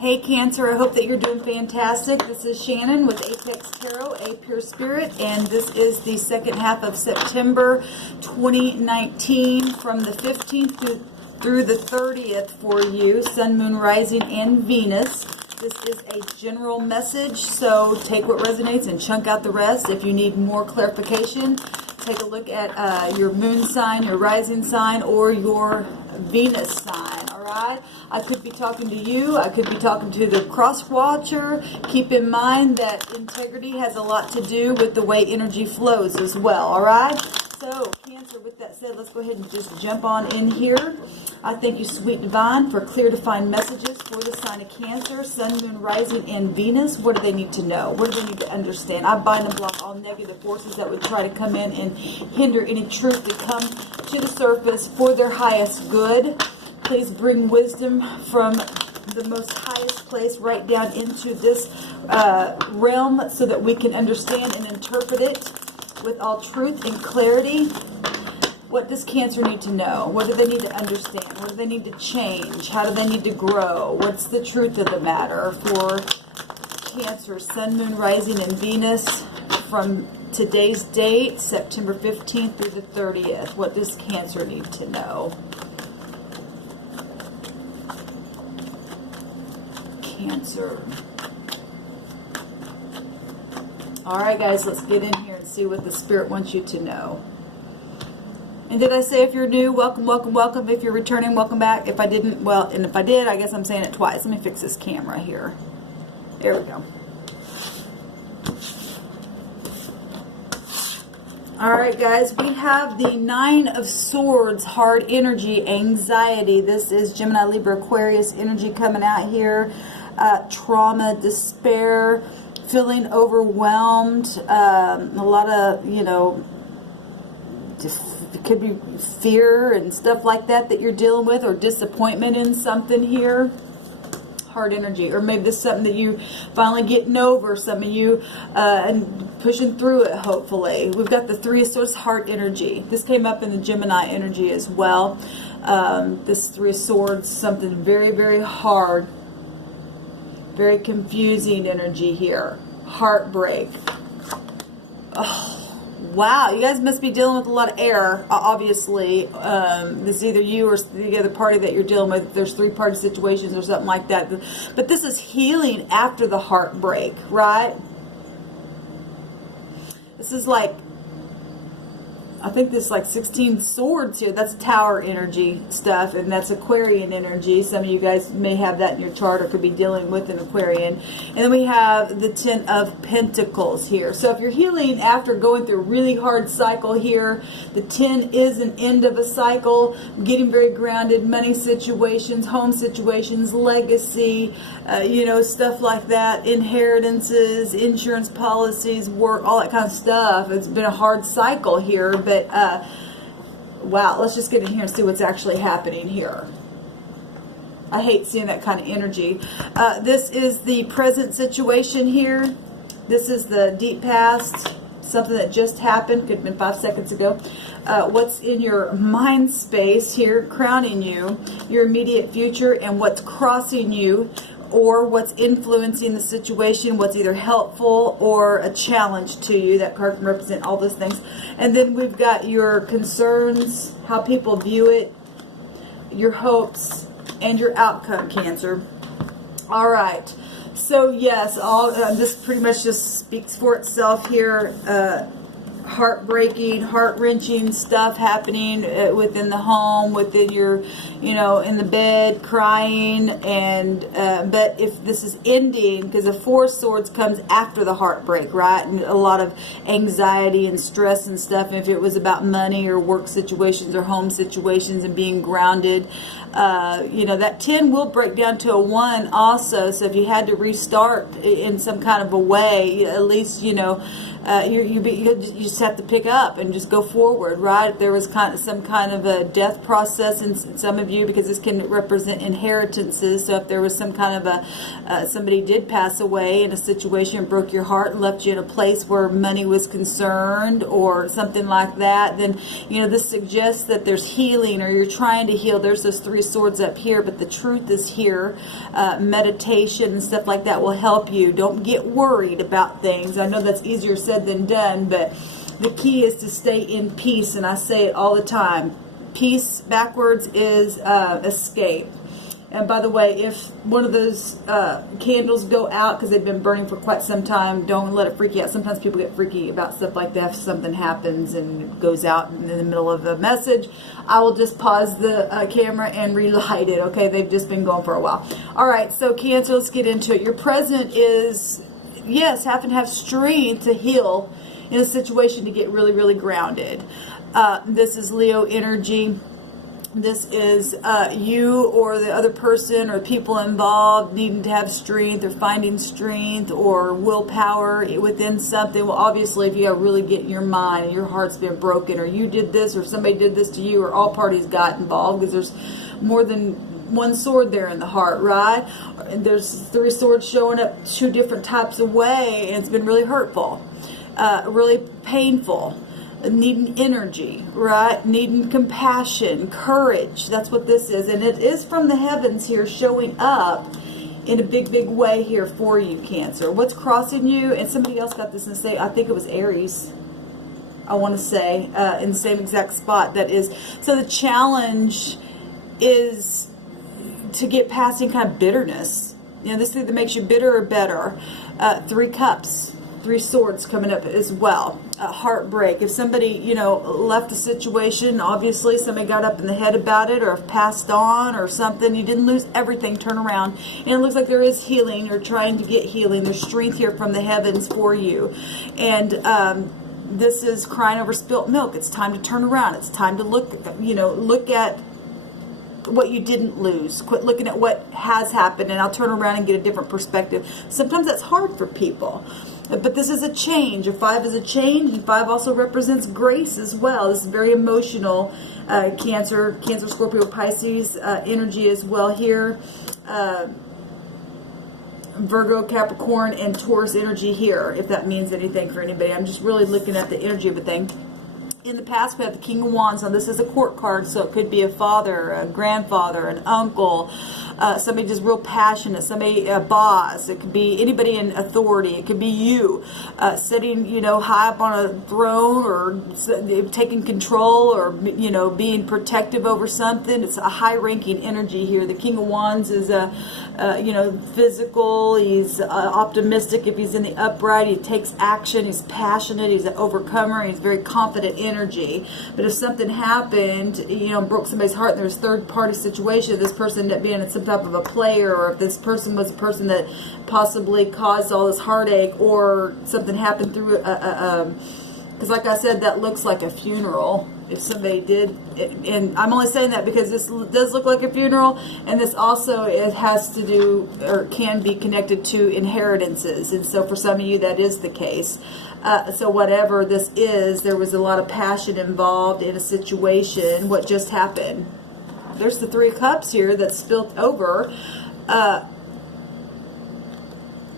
Hey Cancer, I hope that you're doing fantastic. This is Shannon with Apex Tarot, A Pure Spirit, and this is the second half of September 2019 from the 15th through the 30th for you, Sun, Moon, Rising, and Venus. This is a general message, so take what resonates and chunk out the rest. If you need more clarification, take a look at your moon sign, your rising sign, or your Venus sign, all right? I could be talking to you. I could be talking to the cross watcher. Keep in mind that integrity has a lot to do with the way energy flows as well, all right? So, Cancer, with that said, let's go ahead and just jump on in here. I thank you, Sweet Divine, for clear, defined messages for the sign of Cancer, Sun, Moon, Rising, and Venus. What do they need to know? What do they need to understand? I bind and block all negative forces that would try to come in and hinder any truth to come to the surface for their highest good. Please bring wisdom from the most highest place right down into this realm so that we can understand and interpret it with all truth and clarity. What does Cancer need to know? What do they need to understand? What do they need to change? How do they need to grow? What's the truth of the matter for Cancer, Sun, Moon, Rising, and Venus from today's date, September 15th through the 30th? What does Cancer need to know? Cancer. Alright guys, let's get in here and see what the Spirit wants you to know. And did I say if you're new, welcome, welcome, welcome. If you're returning, welcome back. If I didn't, well, and if I did, I guess I'm saying it twice. Let me fix this camera here. There we go. Alright guys, we have the Nine of Swords, hard energy, anxiety. This is Gemini, Libra, Aquarius energy coming out here. Trauma, despair, feeling overwhelmed, a lot of, you know, it could be fear and stuff like that you're dealing with, or disappointment in something here. Hard energy, or maybe this is something that you finally getting over, some of you and pushing through it, hopefully. We've got the Three of Swords, heart energy. This came up in the Gemini energy as well. This Three of Swords, something very, very hard, very confusing energy here. Heartbreak. Oh, wow, you guys must be dealing with a lot of air, obviously. This is either you or the other party that you're dealing with. There's three-party situations or something like that. But this is healing after the heartbreak, right? This is like, I think this is like 16 swords here. That's Tower energy stuff, and that's Aquarian energy. Some of you guys may have that in your chart or could be dealing with an Aquarian. And then we have the Ten of Pentacles here. So if you're healing after going through a really hard cycle here, the 10 is an end of a cycle, getting very grounded, money situations, home situations, legacy, you know, stuff like that, inheritances, insurance policies, work, all that kind of stuff. It's been a hard cycle here, but wow, let's just get in here and see what's actually happening here. I hate seeing that kind of energy. This is the present situation here. This is the deep past, something that just happened, could have been 5 seconds ago. What's in your mind space here, crowning you, your immediate future, and what's crossing you, or what's influencing the situation, what's either helpful or a challenge to you. That card can represent all those things. And then we've got your concerns, how people view it, your hopes, and your outcome, Cancer. All right. So, yes, this pretty much just speaks for itself here. Heartbreaking, heart-wrenching stuff happening within the home, within your, you know, in the bed, crying, and but if this is ending, because the Four of Swords comes after the heartbreak, right? And a lot of anxiety and stress and stuff. And if it was about money or work situations or home situations and being grounded, you know, that 10 will break down to a 1 also. So if you had to restart in some kind of a way, at least, you know, you just have to pick up and just go forward, right? If there was some kind of a death process in some of you, because this can represent inheritances. So if there was some kind of somebody did pass away in a situation, broke your heart and left you in a place where money was concerned or something like that, then, you know, this suggests that there's healing, or you're trying to heal. There's those Three Three of Swords up here, but the truth is here. Meditation and stuff like that will help you. Don't get worried about things. I know that's easier said than done, but the key is to stay in peace, and I say it all the time. Peace backwards is escape. And by the way, if one of those candles go out because they've been burning for quite some time, don't let it freak you out. Sometimes people get freaky about stuff like that. If something happens and it goes out in the middle of a message, I will just pause the camera and relight it. Okay, they've just been going for a while. All right, so Cancer, let's get into it. Your present is, yes, having to have strength to heal in a situation to get really, really grounded. This is Leo energy. This is you or the other person or people involved needing to have strength or finding strength or willpower within something. Well, obviously, if you have really get in your mind and your heart's been broken, or you did this or somebody did this to you, or all parties got involved, because there's more than one sword there in the heart, right? And there's three swords showing up two different types of way, and it's been really hurtful, really painful. Needing energy, right? Needing compassion, courage. That's what this is. And it is from the heavens here, showing up in a big, big way here for you, Cancer. What's crossing you? And somebody else got this in the same, I think it was Aries, I want to say, in the same exact spot. That is, so the challenge is to get past any kind of bitterness. You know, this thing that makes you bitter or better. Three Cups. Three Swords coming up as well. Heartbreak. If somebody, you know, left a situation, obviously somebody got up in the head about it or passed on or something. You didn't lose everything. Turn around. And it looks like there is healing. You're trying to get healing. There's strength here from the heavens for you. And this is crying over spilt milk. It's time to turn around. It's time to look, you know, look at what you didn't lose. Quit looking at what has happened, and I'll turn around and get a different perspective. Sometimes that's hard for people. But this is a change. A 5 is a change, and 5 also represents grace as well. This is very emotional. Cancer, Scorpio, Pisces energy as well here. Virgo, Capricorn, and Taurus energy here, if that means anything for anybody. I'm just really looking at the energy of a thing. In the past, we have the King of Wands. Now, this is a court card, so it could be a father, a grandfather, an uncle, somebody just real passionate, somebody, a boss. It could be anybody in authority. It could be you sitting, you know, high up on a throne, or taking control, or, you know, being protective over something. It's a high-ranking energy here. The King of Wands is you know, physical. He's optimistic. If he's in the upright, he takes action. He's passionate. He's an overcomer. He's very confident energy. But if something happened, you know, broke somebody's heart, and there's a third-party situation, this person ended up being some type of a player, or if this person was a person that possibly caused all this heartache, or something happened through because like I said, that looks like a funeral. If somebody did, and I'm only saying that because this does look like a funeral, and this also, it has to do, or can be connected to, inheritances. And so for some of you, that is the case. So whatever this is, there was a lot of passion involved in a situation. What just happened? There's the Three of Cups here that's spilt over,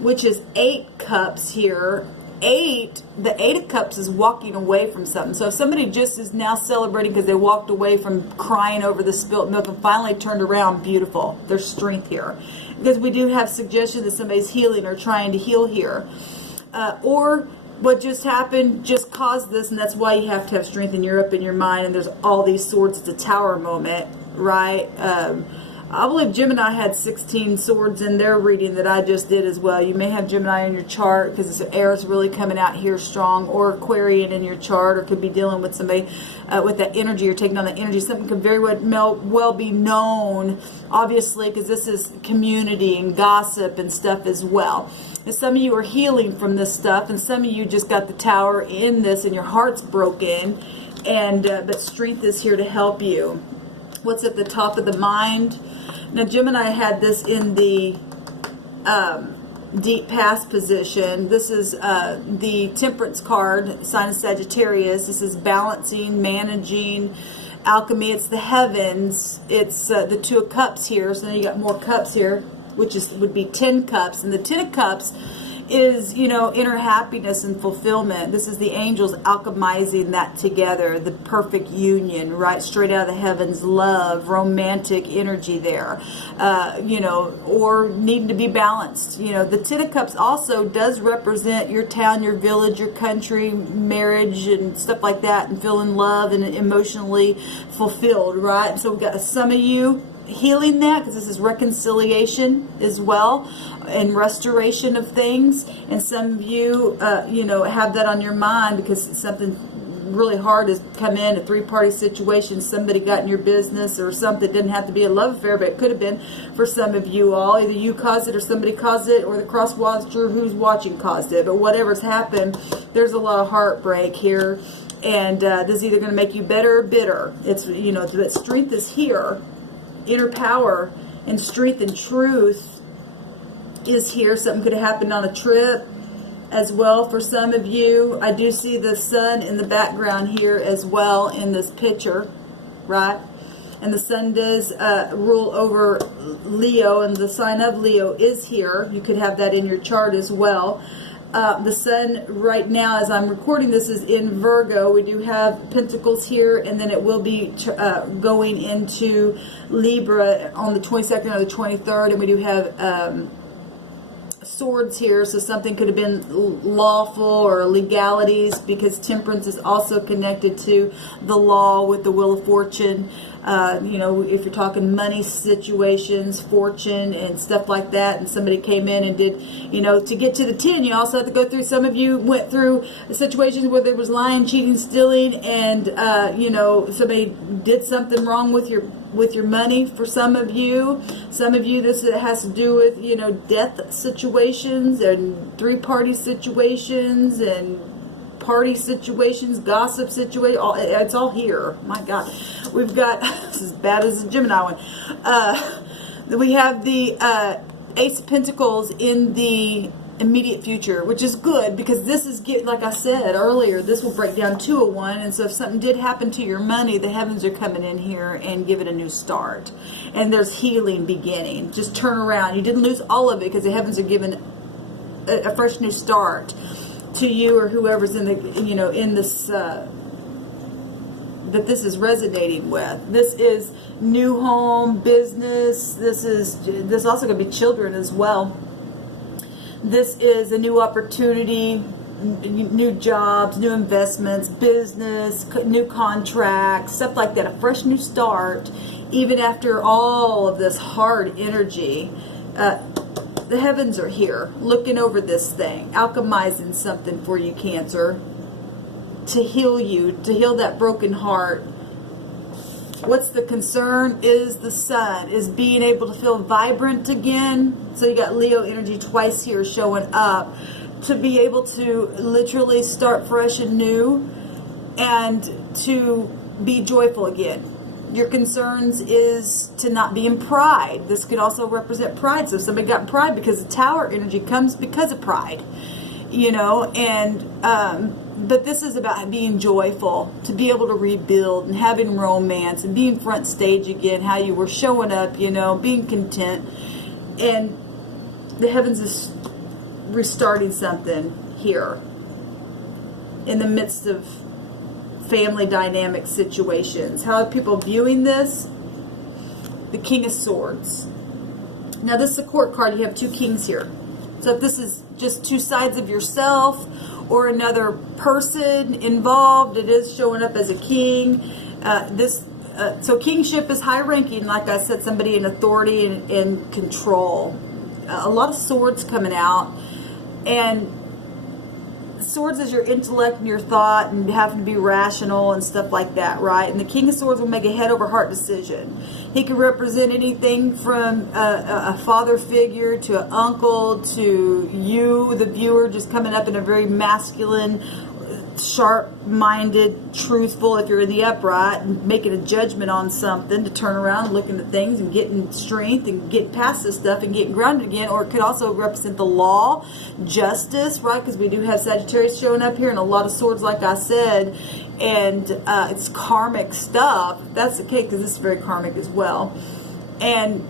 which is 8 cups here. The 8 of Cups is walking away from something. So if somebody just is now celebrating because they walked away from crying over the spilt milk and finally turned around, beautiful. There's strength here. Because we do have suggestion that somebody's healing or trying to heal here. Or what just happened just caused this, and that's why you have to have strength in Europe in your mind, and there's all these swords. It's a tower moment, right? I believe Gemini had 16 swords in their reading that I just did as well. You may have Gemini in your chart because the air is really coming out here strong, or Aquarian in your chart, or could be dealing with somebody with that energy. You're taking on that energy. Something could very well be known, obviously, because this is community and gossip and stuff as well. And some of you are healing from this stuff, and some of you just got the tower in this and your heart's broken, and but strength is here to help you. What's at the top of the mind? Now, Gemini had this in the deep past position. This is the Temperance card, sign of Sagittarius. This is balancing, managing, alchemy. It's the heavens. It's the 2 of Cups here. So then you got more cups here, which would be 10 cups. And the 10 of Cups is, you know, inner happiness and fulfillment. This is the angels alchemizing that together, the perfect union, right? Straight out of the heavens, love, romantic energy there, you know, or needing to be balanced. You know, the Ten of Cups also does represent your town, your village, your country, marriage and stuff like that, and feeling love and emotionally fulfilled, right? So we've got some of you healing that, because this is reconciliation as well and restoration of things, and some of you you know, have that on your mind because something really hard has come in, a three-party situation, somebody got in your business or something. It didn't have to be a love affair, but it could have been for some of you all. Either you caused it or somebody caused it, or the cross-watcher who's watching caused it. But whatever's happened, there's a lot of heartbreak here, and this is either going to make you better or bitter. It's, you know, that strength is here. Inner power and strength and truth is here. Something could have happened on a trip as well for some of you. I do see the sun in the background here as well in this picture, right? And the sun does rule over Leo, and the sign of Leo is here. You could have that in your chart as well. The sun right now, as I'm recording this, is in Virgo. We do have Pentacles here, and then it will be going into Libra on the 22nd or the 23rd, and we do have Swords here, so something could have been lawful or legalities, because Temperance is also connected to the law with the Wheel of Fortune. You know, if you're talking money situations, fortune and stuff like that, and somebody came in and did, you know, to get to the 10, you also have to go through, some of you went through situations where there was lying, cheating, stealing, and you know, somebody did something wrong with your money. For some of you this has to do with, you know, death situations and three-party situations and party situations, gossip situations. It's all here. My God, we've got this is as bad as the Gemini one. We have the Ace of Pentacles in the immediate future, which is good, because this is, like I said earlier, this will break down 201. And so if something did happen to your money, the heavens are coming in here and give it a new start, and there's healing beginning. Just turn around. You didn't lose all of it, because the heavens are giving a fresh new start to you or whoever's in the, you know, in this that this is resonating with. This is new home, business. This also going to be children as well. This is a new opportunity, new jobs, new investments, business, new contracts, stuff like that. A fresh new start, even after all of this hard energy. The heavens are here, looking over this thing, alchemizing something for you, Cancer, to heal you, to heal that broken heart. What's the concern is the sun, is being able to feel vibrant again. So you got Leo energy twice here showing up, to be able to literally start fresh and new, and to be joyful again. Your concerns is to not be in pride. This could also represent pride. So if somebody got pride, because the Tower energy comes because of pride, you know, and but this is about being joyful, to be able to rebuild and having romance and being front stage again, how you were showing up, you know, being content. And the heavens is restarting something here in the midst of family dynamic situations. How are people viewing this? The King of Swords. Now this is a court card. You have two kings here. So if this is just two sides of yourself or another person involved, it is showing up as a king. So kingship is high ranking, like I said, somebody in authority and control. A lot of swords coming out, and swords is your intellect and your thought and having to be rational and stuff like that, right? And the King of Swords will make a head over heart decision. He can represent anything from a father figure to an uncle to you, the viewer, just coming up in a very masculine, sharp-minded, truthful, if you're in the upright, and making a judgment on something, to turn around, looking at things and getting strength and getting past this stuff and getting grounded again. Or it could also represent the law, justice, right? Because we do have Sagittarius showing up here, and a lot of swords, like I said, and it's karmic stuff. That's the case, because this is very karmic as well. And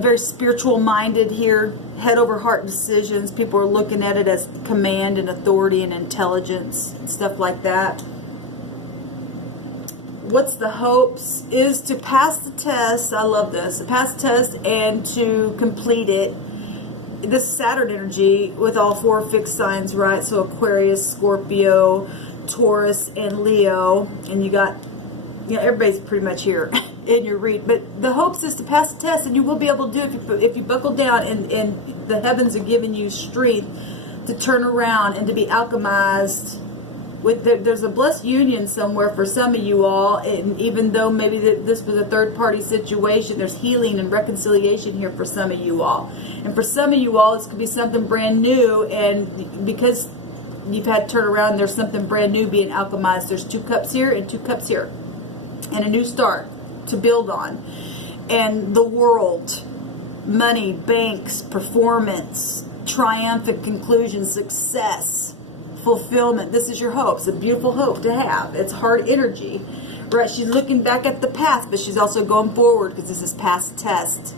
very spiritual minded here, head over heart decisions. People are looking at it as command and authority and intelligence and stuff like that. What's the hopes is to pass the test. I love this. To pass the test and to complete it. This is Saturn energy with all 4 fixed signs, right? So Aquarius, Scorpio, Taurus, and Leo. And you got, everybody's pretty much here in your read. But the hopes is to pass the test, and you will be able to do it if you buckle down and the heavens are giving you strength to turn around and to be alchemized. There's a blessed union somewhere for some of you all, and even though maybe this was a third-party situation, there's healing and reconciliation here for some of you all. And for some of you all, this could be something brand new, and because you've had to turn around, there's something brand new being alchemized. There's 2 cups here and 2 cups here, and a new start to build on. And the world, money, banks, performance, triumphant conclusion, success, fulfillment. This is your hope. It's a beautiful hope to have. It's hard energy, right? She's looking back at the past, but she's also going forward because this is past test.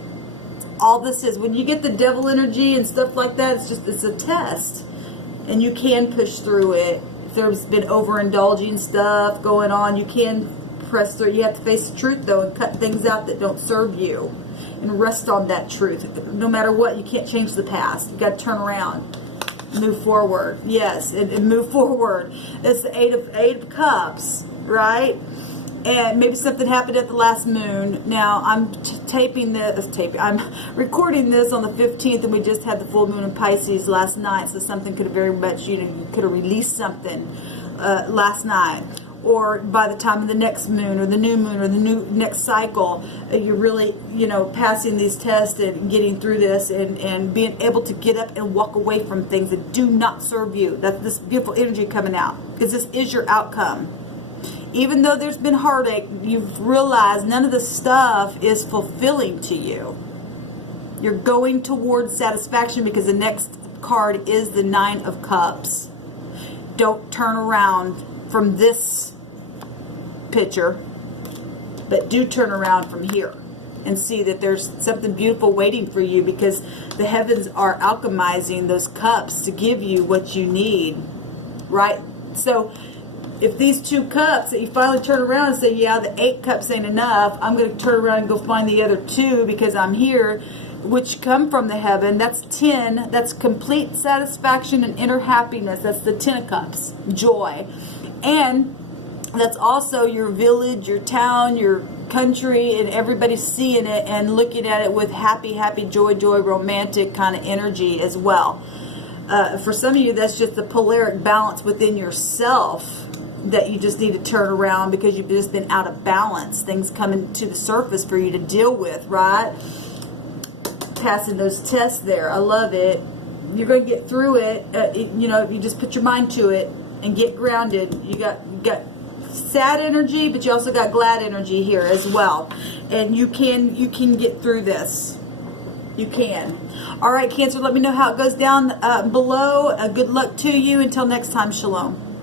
All this is, when you get the devil energy and stuff like that, it's a test, and you can push through it. If there's been overindulging stuff going on, you can press through. You have to face the truth though, and cut things out that don't serve you, and rest on that truth. No matter what, you can't change the past. You got to turn around. Move forward. Yes, and move forward. It's the eight of cups, right? And maybe something happened at the last moon. Now, I'm I'm recording this on the 15th, and we just had the full moon in Pisces last night, so something could have very much, you could have released something last night. Or by the time of the next moon or the new moon or the next cycle, you're really, passing these tests and getting through this and being able to get up and walk away from things that do not serve you. That's this beautiful energy coming out, because this is your outcome. Even though there's been heartache, you've realized none of the stuff is fulfilling to you. You're going towards satisfaction, because the next card is the 9 of Cups. Don't turn around from this picture, but do turn around from here and see that there's something beautiful waiting for you, because the heavens are alchemizing those cups to give you what you need, right? So if these 2 cups that you finally turn around and say, yeah, the 8 cups ain't enough, I'm going to turn around and go find the other 2 because I'm here, which come from the heaven. That's 10. That's complete satisfaction and inner happiness. That's the 10 of Cups, joy. And that's also your village, your town, your country, and everybody's seeing it and looking at it with happy, joy, romantic kind of energy as well. For some of you, that's just the polaric balance within yourself that you just need to turn around, because you've just been out of balance. Things coming to the surface for you to deal with, right? Passing those tests there. I love it. You're going to get through it. If you just put your mind to it and get grounded. You got sad energy, but you also got glad energy here as well. And you can get through this. You can. All right, Cancer, let me know how it goes down below. Good luck to you. Until next time, shalom.